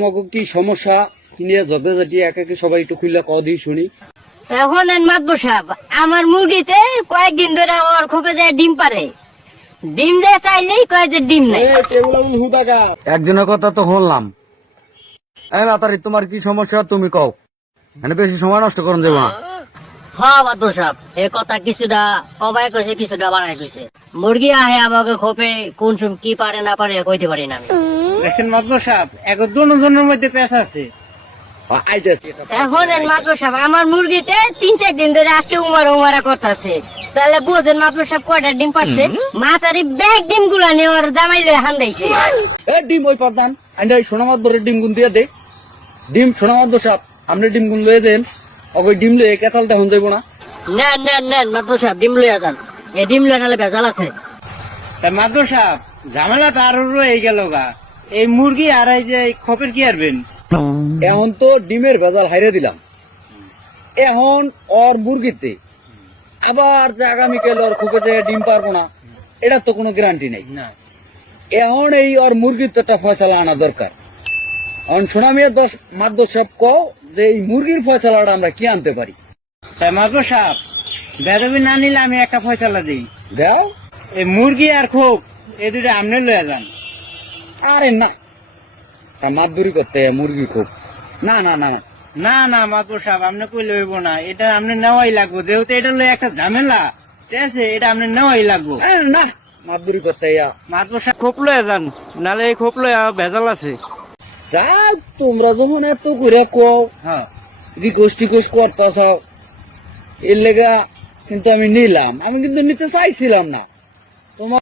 তোমাকে কি সমস্যা নিয়ে যথাযথ একাকে সবাই একটু খুললে কদি শুনি। এখন মাতবো সাহেব, আমার মুরগিতে কয়েকদিন ধরে ওর খোপে যায় ডিম পারে, ডিম দেয় চাইলেই কয় যে ডিম নাই। একজনের কথা তো শুনলাম। মাতারি তোমার কি সমস্যা তুমি কও, মানে বেশি সময় নষ্ট করুন দেবো না। হ্যাঁ মাতবো সাহেব, এ কথা কিছুটা কবাই কইছে কিছুটা বাড়াই কইছে। মুরগি আহে আমাকে খোপে কোন সময় কি পারে না পারে কইতে পারি না আমি। দেখেন মাতবো সাহেব, এক দুজনের মধ্যে পেঁচ আছে। এখন মাতবো সাহেব, আমার মুরগিতে 3-4 দিন ধরে আজকে উমারা করতেছে, তাহলে বুঝেন মাতবো সাহেব কয়টা ডিম পাচ্ছে। মাতারি ব্যাগ ডিম গুলা নিয়ে ওর জামাইলে হান্দাইছে। ডিম ওই পাতান আইনা সোনামাদ ধরে ডিম গুন দিয়ে দে। ডিম সোনামাদ সাপ আপনি ডিম গুন লয়ে দেন, ওই ডিম লয়ে কেতাল তখন যাইব না। না মাতবো সাহেব, ডিম লইয়া যান, এই ডিম লইয়া নালে ভেজাল আছে। তা মাতবো সাহেব, ঝামেলা তো আরো রয়ে গেল গা। এই মুরগি আর এই যে খপের কি আরবেন? এখন তো ডিমের ভেজাল হাইরে দিলাম, এখন ওর মুরগিতে আবার যে আগামীকাল ওর খুপে যে ডিম পারবো না, এটা তো কোনো গ্যারান্টি নেই। না, এখন এই ওর মুরগির তো একটা ফয়সালা আনা দরকার। এখন সোনামিয়া মাদ্দ সব কও যে এই মুরগির ফয়সালাটা আমরা কি আনতে পারি। তাই মাতবো সাহেব, বেদবি না নিলে আমি একটা ফয়সালা দিই। দেও। এই মুরগি আর খোপ এই দুটো আমনে লয়ে যান। আরে না, তা মাদুরি করতে মুরগি খুব না না না না না না মাতবো সাহেব, আপনি কইলে হইব না, এটা আপনি নেওয়াই লাগবো, যেহেতু এটা লয়ে একটা ঝামেলা, ঠিক আছে, এটা আপনি নেওয়াই লাগবো। না মাদুরি করতে মাতবো সাহেব খোপ লয়ে যান, নালে এই খোপ লয়ে ভেজাল আছে। যা তোমরা যখন এত করে কও হ্যাঁ, রিকোয়েস্ট করতেছ এর লেগা কিন্তু আমি নিলাম, আমি কিন্তু নিতে চাইছিলাম না। তোমার